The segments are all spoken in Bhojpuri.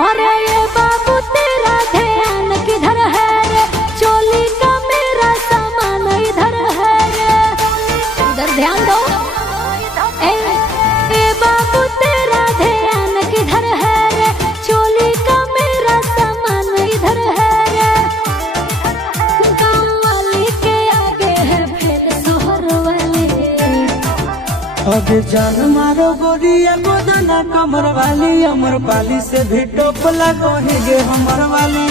अरे ये बाबू तेरा ध्यान किधर है रे, चोली का मेरा सामान इधर है रे, इधर ध्यान दो। ए बाबू तेरा ध्यान किधर है रे, चोली का मेरा सामान इधर है रे। गाँव वाली के आगे है फिर शहर वाली। अबे जान मारो गोरिया गोदाना कमर वाली, अमर पाली से भी टोप लगोगे हमर वाली।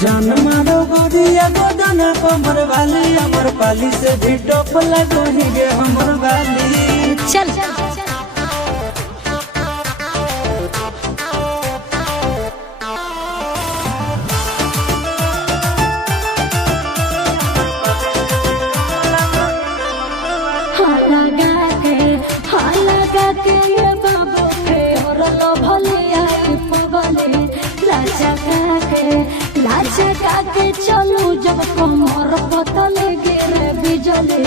जान मारो गोरिया गोदाना कमर वाली, अमर पाली से भी टोप लगोगे हमर वाली। चल लगा के ये बाबू के और लो भलिया पगले, लाचा के चलू जब कमर पतले गिरे बिजली।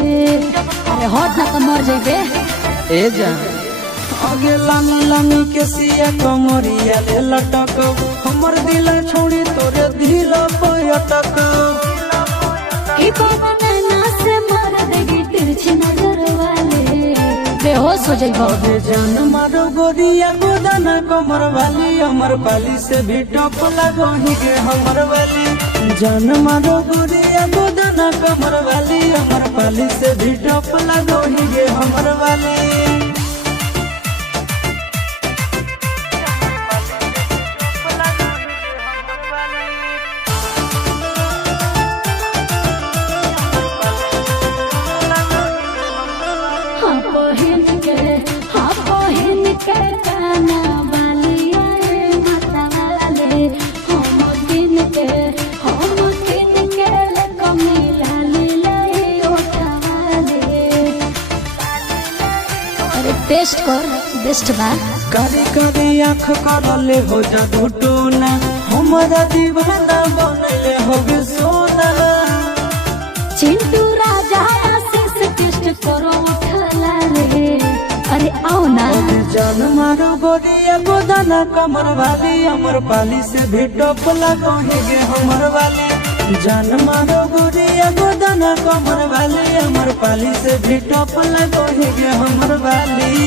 अरे हट ना तो मर जेबे। ए जान आगे लानी लानी के सिया कमरिया ले लटक, हमर दिल छोड़ी तोरे दिल पे अटक। की बनना से मार देगी तिरछी नजर वाले, बेहोश हो जाइबो। अबे जान मारो गोरिया गोदाना कमर वाली, अमर पाली से भी टोप लगोगे हमर वाली। जान मारो गोरिया गोदाना कमर वाली, अमर पाली से भी टोप लगोगे हमर वाली। बहिन के गाना वाली आए माता वाले, हम किन के कमी लाली लाई उठावाले। अरे टेस्ट कर बेस्ट बा। कारी कारी आँख करले हो जादू टोना, हमारा दीवाना बनले हो सोना। चिंटू राजा आशीष टेस्ट करो उठला रे। अरे आओ ना। जान मारो गोरिया गोदाना कमर वाली, अमर पाली से भी टोप लगोगे हमर वाली। जान मारो गोरिया गोदाना कमर वाली, अमर पाली से भी टोप लगोगे हमर वाली।